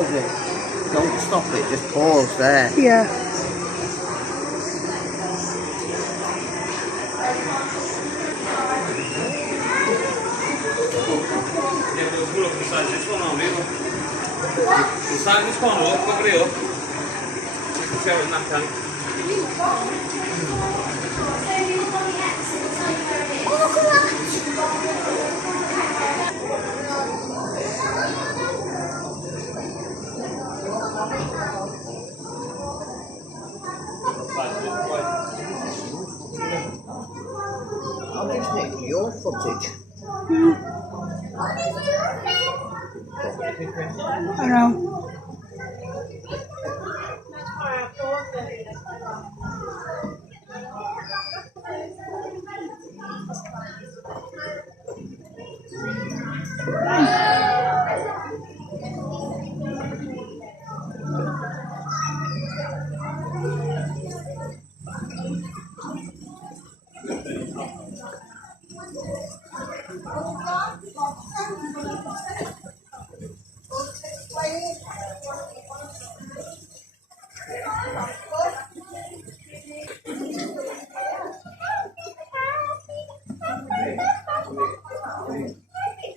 pause it. Don't stop it, just pause there. Yeah. Inside this corner, look, cover it up. See how it's knocked down. I'm just taking your footage. I know.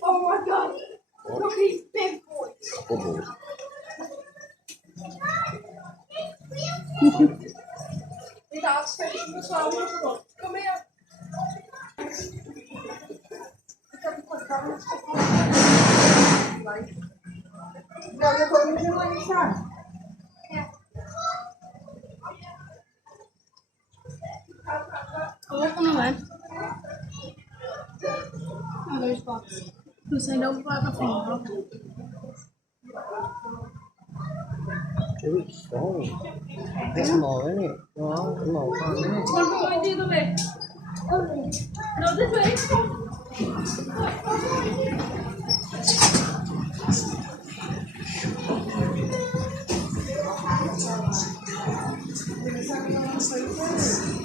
Oh my god! Look at these big boys! Bubbles. Dad's fishing as well. Come here. No, you're going to do what you can. I want one of them. Oh, those bots. Because I don't bite my finger. Do it slow. There's more in it. No, no, 5 minutes. We're going the other way. No, this way.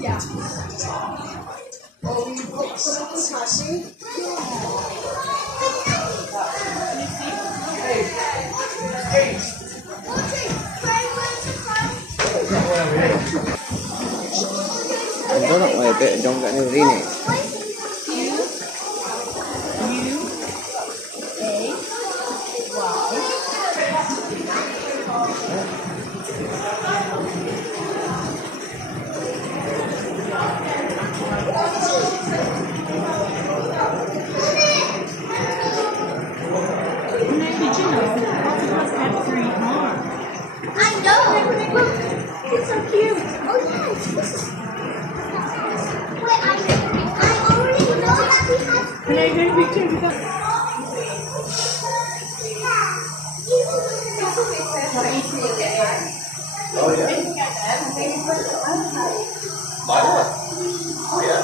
Yeah. Oh, we put some of the cashew. Go that way a bit and don't get anything in it. I know. Look, it's so cute. Oh yes. Wait, I already know that we have. Can I get a picture of that? Oh, yeah. My one? Oh, yeah.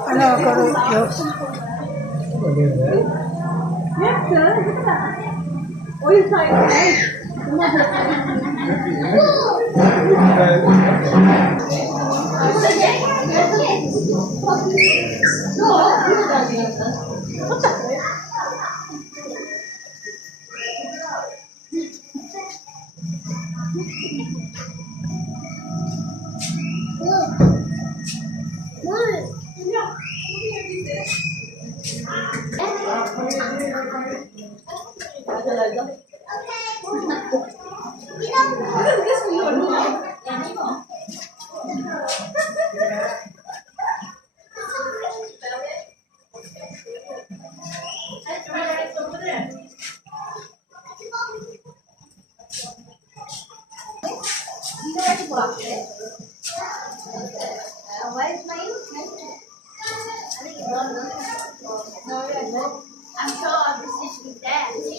I know I've got all the Yeah, sir, look at that. What is that? Hey, Where's my instrument? I think it's on. No, no. I'm sure this is there. See,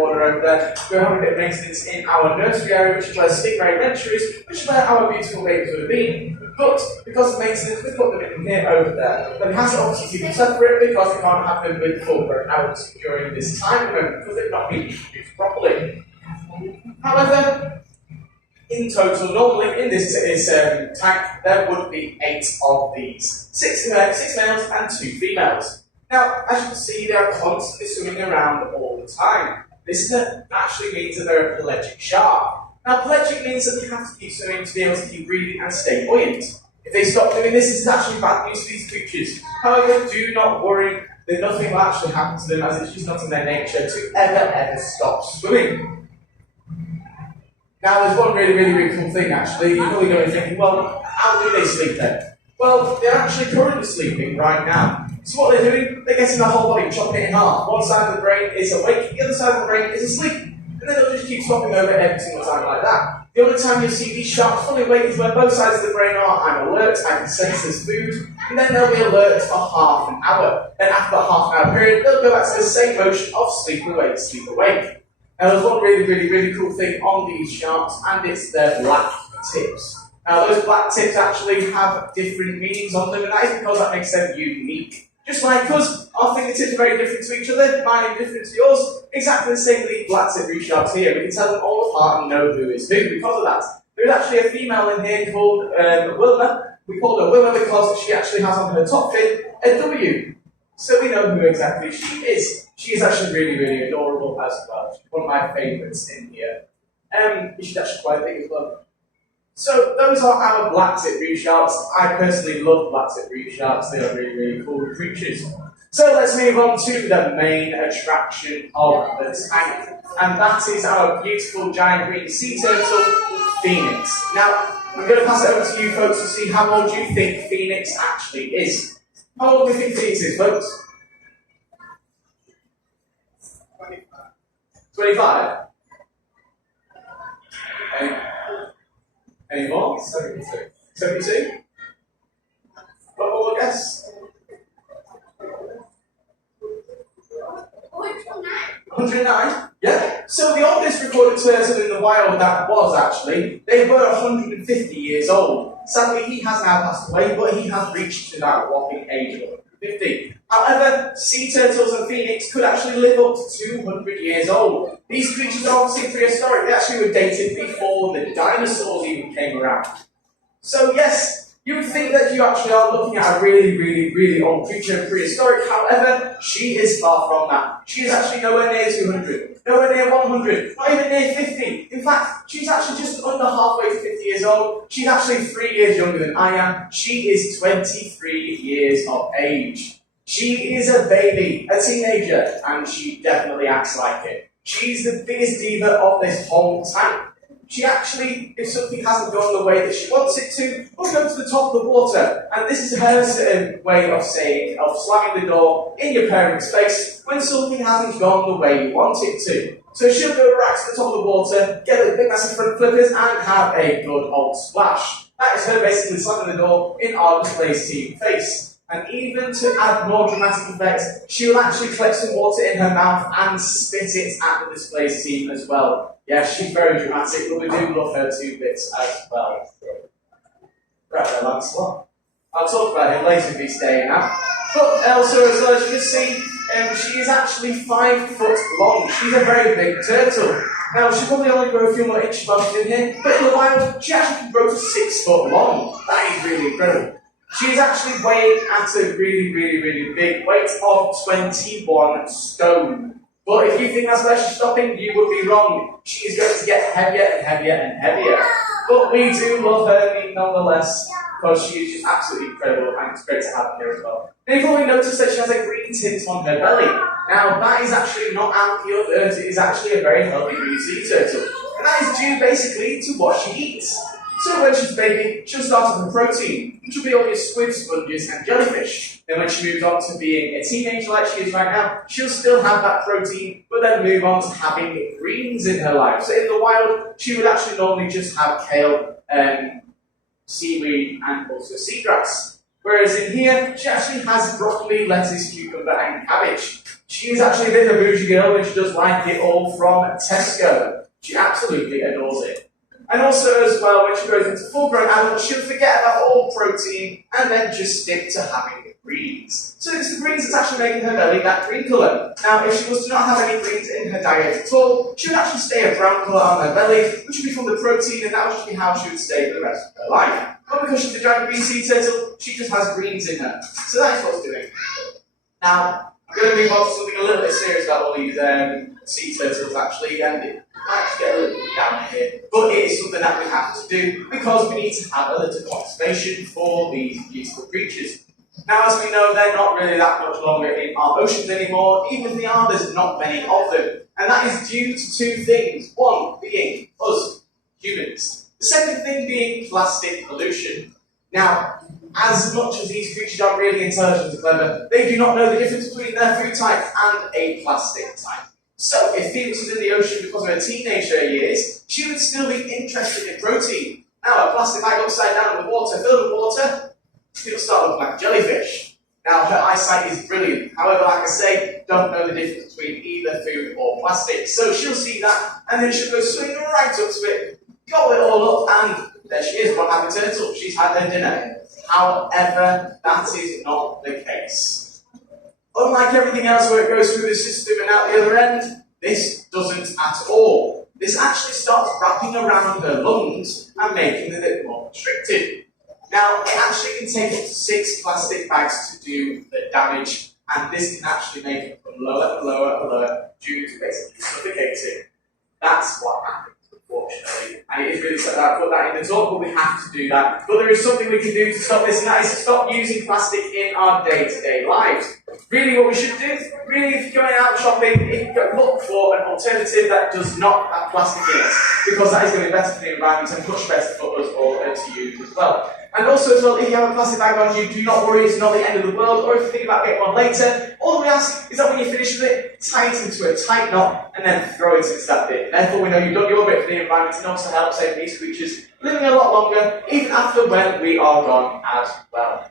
Water over there. We're having a bit of maintenance in our nursery area, which is where stingray ventures, which is where our beautiful babies would have been. But because of maintenance, we put them in here over there. But it has to obviously keep them separate because we can't have them with full grown out during this time moment because they've not been introduced properly. However, in total, normally in this tank, there would be 8 of these. 6 males and 2 females. Now, as you can see, they are constantly swimming around all the time. This actually means that they're a pelagic shark. Now, pelagic means that they have to keep swimming to be able to keep breathing and stay buoyant. If they stop doing this, it's actually bad news for these creatures. However, do not worry, that nothing will actually happen to them as it's just not in their nature to ever stop swimming. Now, there's one really cool thing actually. You're probably going to be thinking, well, how do they sleep then? Well, they're actually currently sleeping right now. So what they're doing, they're getting the whole body, chopping it in half. One side of the brain is awake, the other side of the brain is asleep. And then they'll just keep swapping over every single time like that. The only time you'll see these sharks fully awake is where both sides of the brain are, I'm alert, I can sense there's food, and then they'll be alert for half an hour. Then after that half an hour period, they'll go back to the same motion of sleep awake, sleep awake. Now there's one really cool thing on these sharks, and it's their black tips. Now those black tips actually have different meanings on them, and that is because that makes them unique. Just like us, our fingertips are very different to each other, mine are different to yours, exactly the same with these black tip reef sharks here. We can tell them all apart and know who is who because of that. There is actually a female in here called Wilma. We called her Wilma because she actually has on her top fin a W. So we know who exactly she is. She is actually really adorable as well. She's one of my favourites in here. She's actually quite big as well. So those are our black-tip reef sharks. I personally love black-tip reef sharks. They are really cool creatures. So let's move on to the main attraction of the tank. And that is our beautiful giant green sea turtle, Phoenix. Now, I'm going to pass it over to you folks to see how old you think Phoenix actually is. How old do you think Phoenix is, folks? 25? Any more? 72. 72? What more guess? 109? Yeah. So the oldest recorded turtle in the wild that was actually, they were 150 years old. Sadly, he has now passed away, but he has reached to that whopping age of 150. However, sea turtles and phoenix could actually live up to 200 years old. These creatures are obviously prehistoric. They actually were dated before the dinosaurs even came around. So yes, you would think that you actually are looking at a really old creature, prehistoric. However, she is far from that. She is actually nowhere near 200, nowhere near 100, not even near 50. In fact, she's actually just under halfway to 50 years old. She's actually 3 years younger than I am. She is 23 years of age. She is a baby, a teenager, and she definitely acts like it. She's the biggest diva of this whole tank. She actually, if something hasn't gone the way that she wants it to, will go to the top of the water. And this is her way of saying, of slamming the door in your parent's face when something hasn't gone the way you want it to. So she'll go right to the top of the water, get a big massive front flippers, and have a good old splash. That is her basically slamming the door in our displays team face. And even to add more dramatic effect, she will actually collect some water in her mouth and spit it at the displays team as well. Yeah, she's very dramatic, but we do love her 2 bits as well. Right there, Lancelot. I'll talk about him later if he's staying now. But Elsa, as well as you can see, she is actually 5 foot long. She's a very big turtle. Now, she'll probably only grow a few more inches while she's in here, but in the wild, she actually can grow to 6 foot long. That is really incredible. She is actually weighing at a really big weight of 21 stone. But if you think that's where she's stopping, you would be wrong. She is going to get heavier and heavier and heavier. But we do love her nonetheless, because she is just absolutely incredible, and it's great to have her here as well. Now you've already noticed that she has a green tint on her belly. Now that is actually not out of the earth, it is actually a very healthy green sea turtle. And that is due basically to what she eats. So when she's a baby, she'll start off with protein, which will be all your squid, sponges, and jellyfish. Then when she moves on to being a teenager like she is right now, she'll still have that protein, but then move on to having greens in her life. So in the wild, she would actually normally just have kale, seaweed, and also seagrass. Whereas in here, she actually has broccoli, lettuce, cucumber, and cabbage. She is actually a bit of a bougie girl, and she does like it all from Tesco. She absolutely adores it. And also as well, when she grows into full-grown adult, she'll forget about all protein and then just stick to having the greens. So it's the greens that's actually making her belly that green colour. Now, if she was to not have any greens in her diet at all, she would actually stay a brown colour on her belly, which would be from the protein, and that would just be how she would stay for the rest of her life. But because she's a giant green sea turtle, she just has greens in her. So that is what's doing. Now, I'm going to move on to something a little bit serious about all these sea turtles actually, and it might just get a little bit down here, but it is something that we have to do because we need to have a little conservation for these beautiful creatures. Now, as we know, they're not really that much longer in our oceans anymore. Even if they are, there's not many of them. And that is due to two things. One being us, humans. The second thing being plastic pollution. Now, as much as these creatures are really intelligent and clever, they do not know the difference between their food type and a plastic type. So, if Phoenix was in the ocean because of her teenager years, she would still be interested in protein. Now, a plastic bag upside down with water, filled with water, she'll start looking like a jellyfish. Now, her eyesight is brilliant. However, like I say, don't know the difference between either food or plastic. So she'll see that, and then she'll go swimming right up to it, gobble it all up, and there she is, one happy turtle. She's had her dinner. However, that is not the case. Unlike everything else where it goes through the system and out the other end, this doesn't at all. This actually starts wrapping around her lungs and making them a bit more constricted. Now, it actually can take up to 6 plastic bags to do the damage, and this can actually make it come lower and lower and lower due to basically suffocating. That's what happens, unfortunately. And it is really sad that I put that in the talk, but we have to do that. But there is something we can do to stop this, and that is to stop using plastic in our day-to-day lives. Really what we should do, really if you're going out shopping, look for an alternative that does not have plastic in it, because that is going to be better for the environment and much better for us all and to use as well. And also as well, if you have a plastic bag on you, do not worry, it's not the end of the world, or if you think about getting one later, all we ask is that when you finish with it, tie it into a tight knot and then throw it into that bin. Therefore we know you've done your bit for the environment and also help save these creatures living a lot longer, even after when we are gone as well.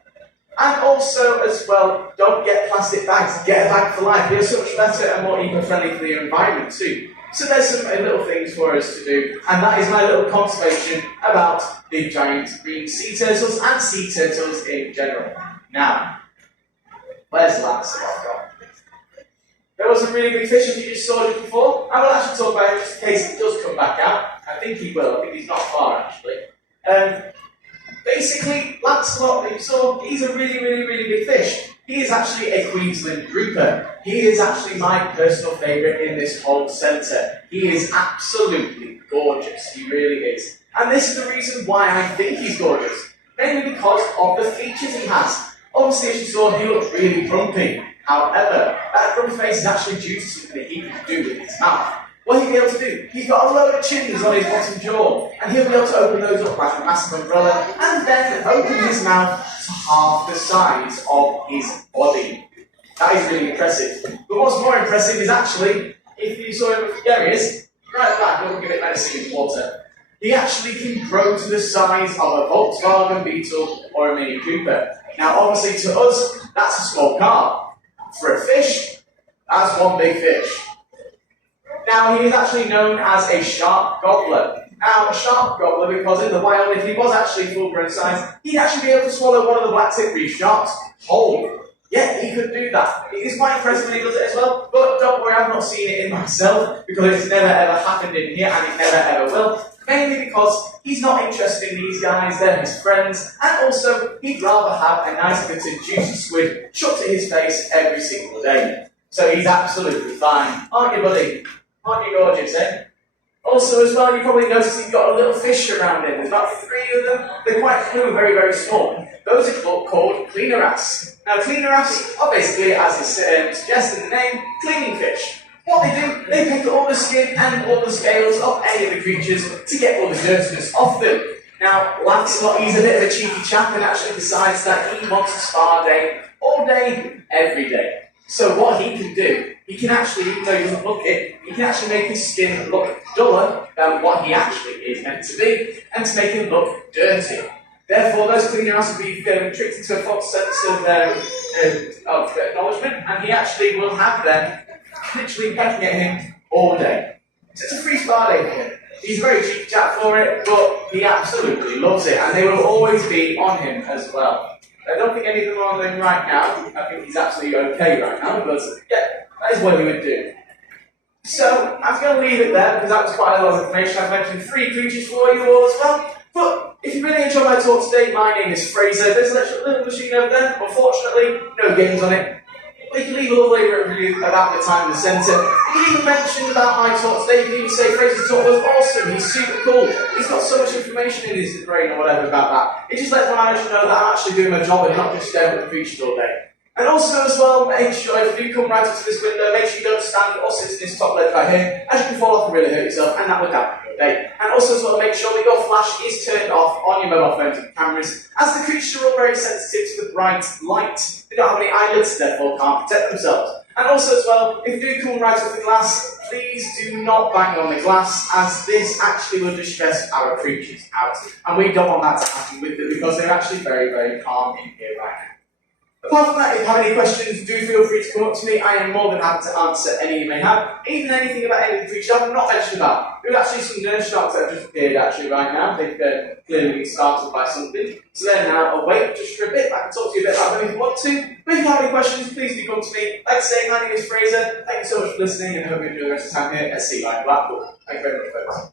And also, as well, don't get plastic bags. Get a bag for life. They're so much better and more eco-friendly for the environment too. So there's some little things for us to do, and that is my little conservation about the giant green sea turtles and sea turtles in general. Now, where's Lancelot gone? There was a really big fish, if you just saw it before. I will actually talk about it just in case it does come back out. I think he will. I think he's not far actually. Basically, Lancelot, that you saw, he's a really, really, really big fish. He is actually a Queensland grouper. He is actually my personal favourite in this whole centre. He is absolutely gorgeous. He really is. And this is the reason why I think he's gorgeous. Mainly because of the features he has. Obviously, as you saw, he looks really grumpy. However, that grumpy face is actually due to something that he can do with his mouth. What he'll be able to do, he's got a load of chins on his bottom jaw, and he'll be able to open those up like a massive umbrella, and then open his mouth to half the size of his body. That is really impressive. But what's more impressive is actually, if you saw him, there he is, right back, don't give it medicine in water. He actually can grow to the size of a Volkswagen Beetle or a Mini Cooper. Now obviously to us, that's a small car. For a fish, that's one big fish. Now, he is actually known as a shark gobbler. Now, a shark gobbler, because in the wild, if he was actually full-grown size, he'd actually be able to swallow one of the black-tip reef sharks whole. Yeah, he could do that. It is quite impressive when he does it as well, but don't worry, I've not seen it in myself, because it's never ever happened in here, and it never ever will. Mainly because he's not interested in these guys, they're his friends, and also, he'd rather have a nice bit of juicy squid shoved to his face every single day. So he's absolutely fine. Aren't you, buddy? Aren't you gorgeous, eh? Also, as well, you probably noticed he's got a little fish around him. There's about 3 of them. They're quite cool, very, very small. Those are called cleaner wrasse. Now, cleaner wrasse are basically, as it suggests in the name, cleaning fish. What they do, they pick all the skin and all the scales of any of the creatures to get all the dirtiness off them. Now, Lancelot, he's a bit of a cheeky chap and actually decides that he wants a spa day all day, every day. So what he can do, he can actually, even though he doesn't look it, he can actually make his skin look duller than what he actually is meant to be, and to make him look dirty. Therefore, those cleaner wrasse will be tricked into a false sense of acknowledgement, and he actually will have them literally pecking at him all day. So it's a free spa day for him. He's a very cheap chap for it, but he absolutely loves it, and they will always be on him as well. I don't think any of them are on him right now. I think he's absolutely okay right now, but yeah, that is what he would do. So, I'm going to leave it there, because that was quite a lot of information. I've mentioned 3 creatures for you all as well. But if you really enjoyed my talk today, my name is Fraser. There's a little machine over there. Unfortunately, no games on it. But you can leave a lovely review about the time in the centre. You can even mention about my talk today. You can even say Fraser's talk was awesome. He's super cool. He's got so much information in his brain or whatever about that. It just lets my manager know that I'm actually doing my job and not just staring at the creatures all day. And also as well, make sure if you do come right up to this window, make sure you don't stand or sit in this top ledge right here, as you can fall off and really hurt yourself, and that would dampen your day. And also as well, make sure that your flash is turned off on your mobile phones and cameras, as the creatures are all very sensitive to the bright light. They don't have any eyelids, therefore can't protect themselves. And also as well, if you do come right up the glass, please do not bang on the glass, as this actually will distress our creatures out. And we don't want that to happen with them, because they're actually very, very calm in here right now. Apart from that, if you have any questions, do feel free to come up to me. I am more than happy to answer any you may have. Even anything about any of the creatures I've not mentioned about. There are actually some nurse sharks that have just appeared actually right now. They've clearly been startled by something. So they're now awake just for a bit. I can talk to you a bit about them if you want to. But if you have any questions, please do come to me. Like I say, my name is Fraser. Thank you so much for listening, and I hope you enjoy the rest of the time here at Sealife Blackpool. Thank you very much, folks.